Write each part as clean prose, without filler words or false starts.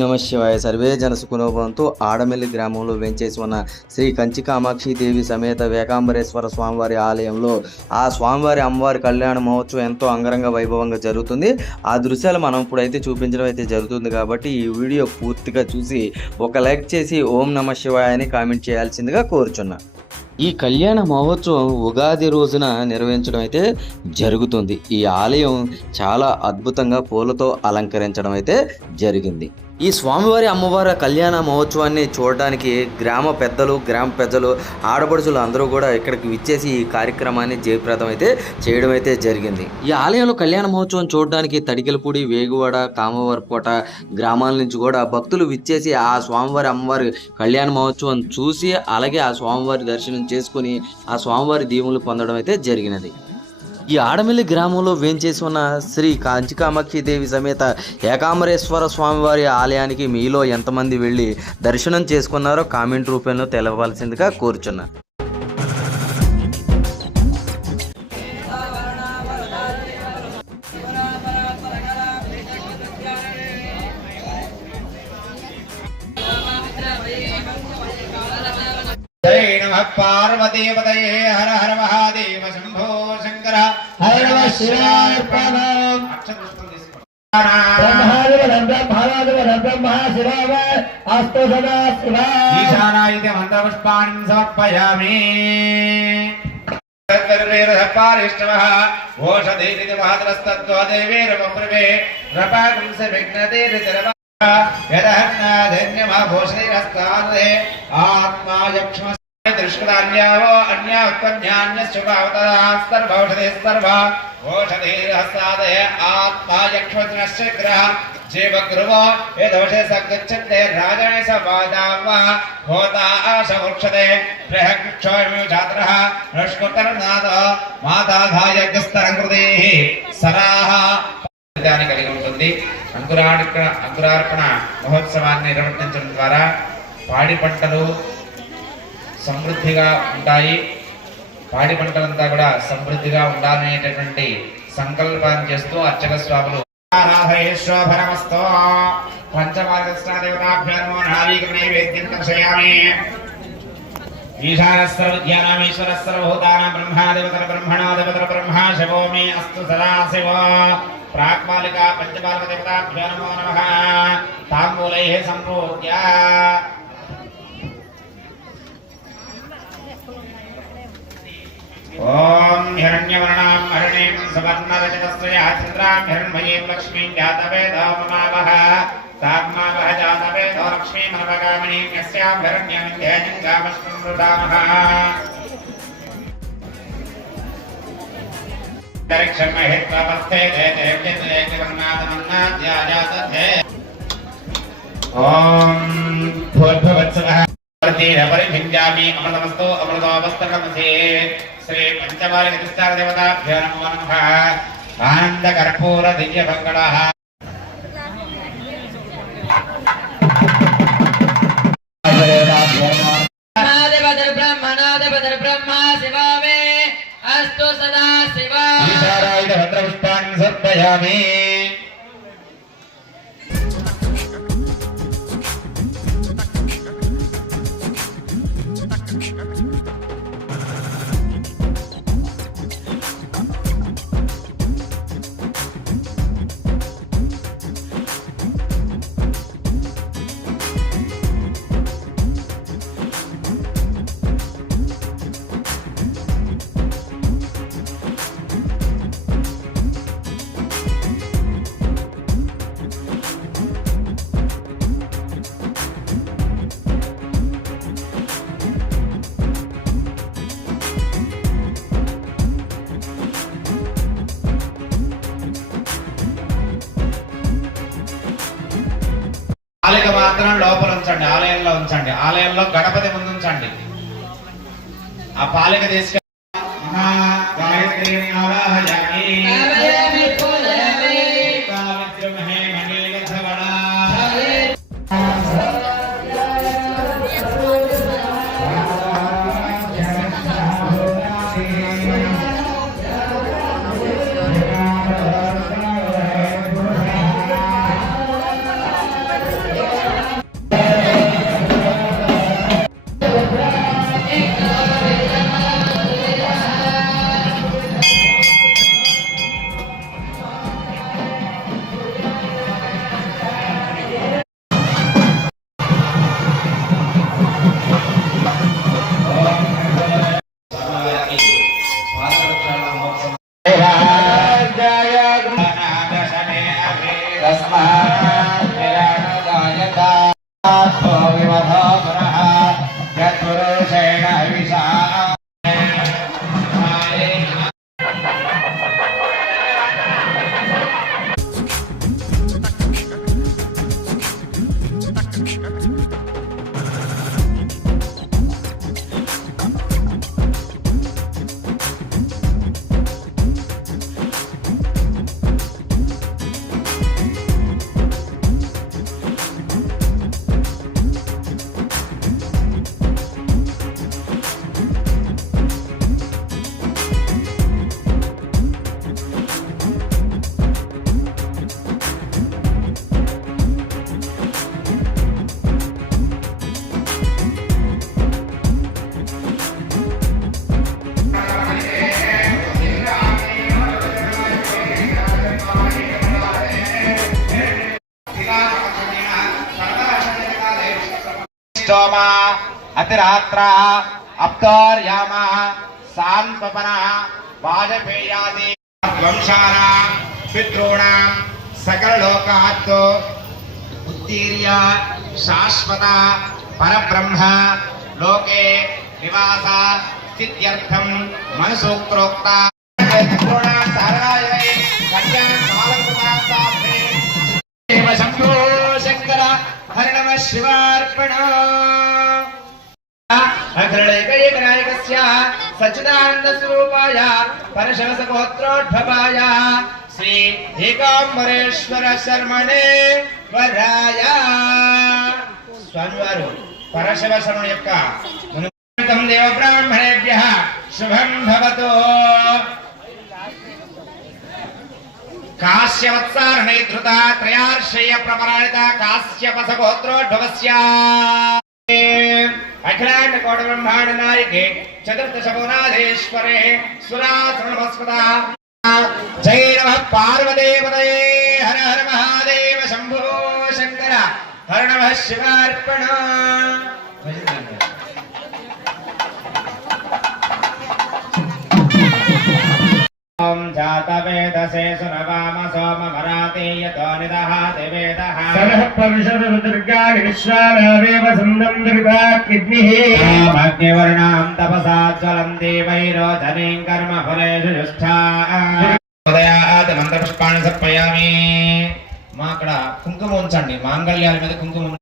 నమ శివాయ. సర్వే జనసుకునోభవంతు. ఆడమెల్లి గ్రామంలో వెంచేసి ఉన్న శ్రీ కంచి కామాక్షి దేవి సమేత వేకాంబరేశ్వర స్వామివారి ఆలయంలో ఆ స్వామివారి అమ్మవారి కళ్యాణ మహోత్సవం ఎంతో అంగరంగ వైభవంగా జరుగుతుంది. ఆ దృశ్యాలు మనం ఇప్పుడైతే చూపించడం అయితే జరుగుతుంది. కాబట్టి ఈ వీడియో పూర్తిగా చూసి ఒక లైక్ చేసి ఓం నమ శివాయ అని కామెంట్ చేయాల్సిందిగా కోరుచున్నా. ఈ కళ్యాణ మహోత్సవం ఉగాది రోజున నిర్వహించడం అయితే జరుగుతుంది. ఈ ఆలయం చాలా అద్భుతంగా పూలతో అలంకరించడం అయితే జరిగింది. ఈ స్వామివారి అమ్మవారి కళ్యాణ మహోత్సవాన్ని చూడడానికి గ్రామ ప్రజలు ఆడపడుచులు అందరూ కూడా ఇక్కడికి విచ్చేసి ఈ కార్యక్రమాన్ని జయప్రదం అయితే చేయడం అయితే జరిగింది. ఈ ఆలయంలో కళ్యాణ మహోత్సవం చూడడానికి తడికెలపూడి, వేగువాడ, కామవరకోట గ్రామాల నుంచి కూడా భక్తులు విచ్చేసి ఆ స్వామివారి అమ్మవారి కళ్యాణ మహోత్సవం చూసి అలాగే ఆ స్వామివారి దర్శనం చేసుకుని ఆ స్వామివారి దీవెనలు పొందడం అయితే జరిగినది. ఈ ఆడమిల్లి గ్రామంలో వేంచేసి ఉన్న శ్రీ కంచి కామాక్షి దేవి సమేత ఏకాంబరేశ్వర స్వామివారి ఆలయానికి మీలో ఎంతమంది వెళ్ళి దర్శనం చేసుకున్నారో కామెంట్ రూపంలో తెలవాల్సిందిగా కోరుచున్నా. పార్వతీ పతయే హర హర మహాదేవ శంభో శంకర హర నమ శివాయ. ఈశానాయ మంత్రపుష్పాణి సమర్పయామి. दृष्टान्यावो अन्यान्यश्चौषधेस्तर्वौषधेरहस्तादय आत्मा यक्ष्मग्रह जीवगृहो यदोषे सगच्छन्ते राजने सपादावा होता आशवृक्षते बृहक्षोयमिव जातरः नष्कुतरनादो माताधायज्ञस्तरङ्कृतेः सराः దాని కలిగి ఉంటుంది. అంకురార్పణ మహోత్సవాన్ని నిర్వర్తించడం ద్వారా పాడి పంటలు సమృద్ధిగా ఉంటాయి. పాడి పంటలంతా కూడా సమృద్ధిగా ఉండాలనేటటువంటి సంకల్పాన్ని చేస్తూ అర్చక స్వాములు ఆరాధయేశ్వరమస్తో పంచమార్గస్నాదేవతాభ్యో నైవేద్యం దర్శయామి. ఈశానస్సర్వజ్ఞానామీశ్వరస్సర్వభూతానాం బ్రహ్మాదేవతర బ్రహ్మణోదేవతర బ్రహ్మా శివో మే అస్తు సదాశివ. ప్రాక్మాలికా పంచమార్గ దేవతాభ్యో నమో నమః. తాంబూలైః సంపూజ్య ఓం హిరణ్యవర్ణాం హరిణీం సువర్ణరజతస్రయా చంద్రాం హిరణ్మయీం లక్ష్మీం జాతవేదో మమావహ. తాగ్మావహ జాతవేదో లక్ష్మీమనవగామినీం యస్యాం హిరణ్యం ధ్యేయంగామశ్వం వృధామః. దరిక్షమహిత్వపస్థే దేవ్యదేవ్యవర్ణాదమన్నాద్యాజాతధే. ఓం భూర్భువత్సవః పరిభింజామి అమృతమస్తు అమృతోపస్తకమసే. శ్రీ పంచమాలిక దిస్తార దేవతాభ్యో నమో నమః. ఆనంద కర్పూర దివ్య మంగళః. బ్రహ్మణాదేవతర బ్రహ్మ శివో మే అస్తు సదా శివ. ఈశానాయ మంత్రపుష్పాణి సమర్పయామి. పాలిక మాత్రం లోపల ఉంచండి, ఆలయంలో ఉంచండి. ఆలయంలో గణపతి ముందు ఉంచండి. ఆ పాలిక తీసుకెళ్ళి सोम अतिरात्र अप्तार्याम सांत्वपन वाजपेयादि वंशाना पितॄणां सकललोकात् उत्तीर्य शाश्वत परब्रह्म लोके निवास स्थित्यर्थं मनसोक्तोक्ता शंभो शंकर हर नमः शिवार्पण अग्रणैकैकनायकस्य सच्चिदानन्दस्वरूपाय परशवसगोत्रोद्भवाय श्री ఏకాంబరేశ్వర శర్మణే వరాయ స్వామివారు పరశవ శర్మ యొక్క మునితం దేవ బ్రాహ్మణేభ్యః శుభం భవతు కాశ్యవత్సారణైధృత త్రయార్షయ ప్రపరాణిత కాశ్యపస గోత్రోద్భవస్య అఖిలాండ కోటి బ్రహ్మాండ నాయకే చతుర్థ శకోనాధేశ్వరే సురాసన నమస్కృత జై నమః పార్వదేవతయే హర హర మహాదేవ శంభో శంకర హర నమః శివార్పణ ఓం జాతవేదసే సునవామ సోమ మరాతే యతో నిదహాతి వేదః సనః పరుషద దుర్గాని విశ్వానావేవ సందం దుర్గాగ్నిః అగ్నివర్ణాం తపసా జ్వలంతి వైరోధనీం కర్మ ఫలేషు జుష్ఠా ఉదయాత్ మంత్రపుష్పాన్ని సమర్పయామి మా అక్కడ కుంకుమ ఉంచండి మాంగళ్యాల మీద కుంకుమ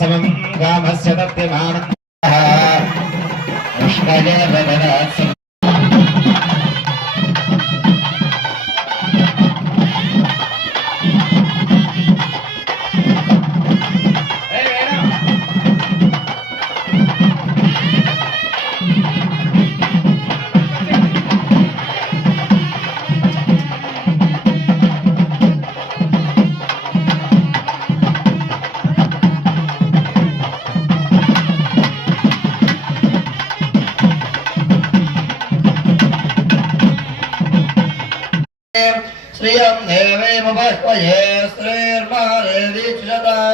సమం గామస్య దప్యమానందః పుష్కయరధరాసనం श्रियं देवेमुपस्मये श्रीर्मादेदीक्षतां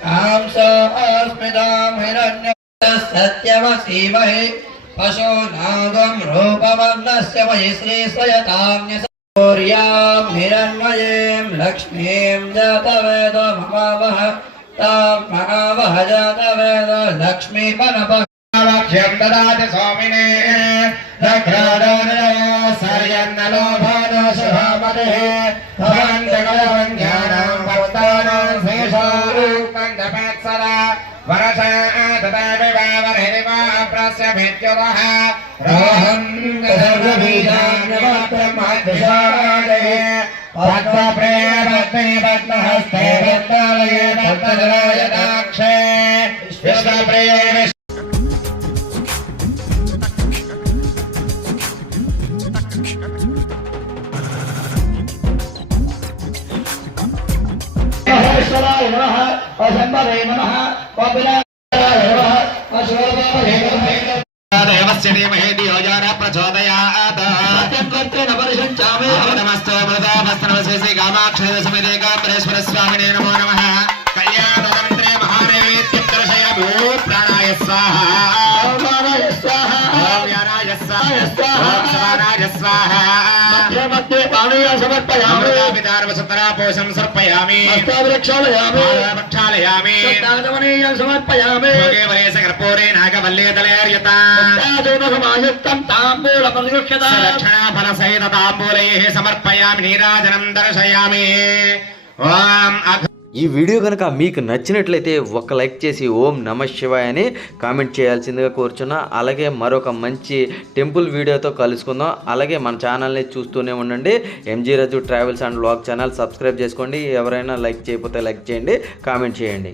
कांसास्मितां हिरण्यसत्यमसीमहि पशूनादं रूपमन्नस्य मयि श्रीश्रयताम्यसूर्यां हिरण्मयीं लक्ष्मीं जातवेदो ममावह तां मनावह जातवेदो लक्ष्मीपनपः लक्ष्यं ददाति स्वामिने दग्रादानया सर्यन्नलोभानो शुभामतिः भवान् जगवन्ध्यानां भक्तानां शेषारूपं जपेत्सदा वरसाददाविवावरहिरिवा प्रस्य भिद्युतः रोहं गदर्भबीजान्यमात्रमद्विषादे पद्मप्रेमग्ने पद्महस्ते पद्मालये पद्मजलायदाक्षे विश्वप्रिये महेश्वराय नमः वसंबरे नमः कपिलाय नमः अश्वत्थाय नमः देवस्य धीमहि धियो यो न प्रचोदयात् सत्यं कर्ते न परिशञ्चामि नमस्ते मृदाभस्त्रवशेषे कामाक्षरसमिते कामरेश्वर स्वामिने नमो नमः कल्याणतन्त्रे महादेवीत्यं दर्शयामि प्राणाय स्वाहा స్వాహా మధ్య మధ్య పానీయ సమర్పయామి అమృతాపితార్వసుతరాపోషం సమర్పయామి హస్తాభిరక్షాలయామి ప్రక్షాళయామి శబ్దాగమనీయం సమర్పయామి భోగే వరేస కర్పూరే నాగవల్లేతలేర్యత సమాయుక్తం తాంబూలమనుగృహ్యత రక్షణాఫల సహిత తాంబూలైః సమర్పయామి నీరాజనం దర్శయామి ఓం ఈ వీడియో కనుక మీకు నచ్చినట్లయితే ఒక లైక్ చేసి ఓం నమ శివాయ అని కామెంట్ చేయాల్సిందిగా కోరుచున్నా. అలాగే మరొక మంచి టెంపుల్ వీడియోతో కలుసుకుందాం. అలాగే మన ఛానల్ని చూస్తూనే ఉండండి. MG Raju travels and vlog channel subscribe చేసుకోండి. ఎవరైనా లైక్ చేయకపోతే లైక్ చేయండి, కామెంట్ చేయండి.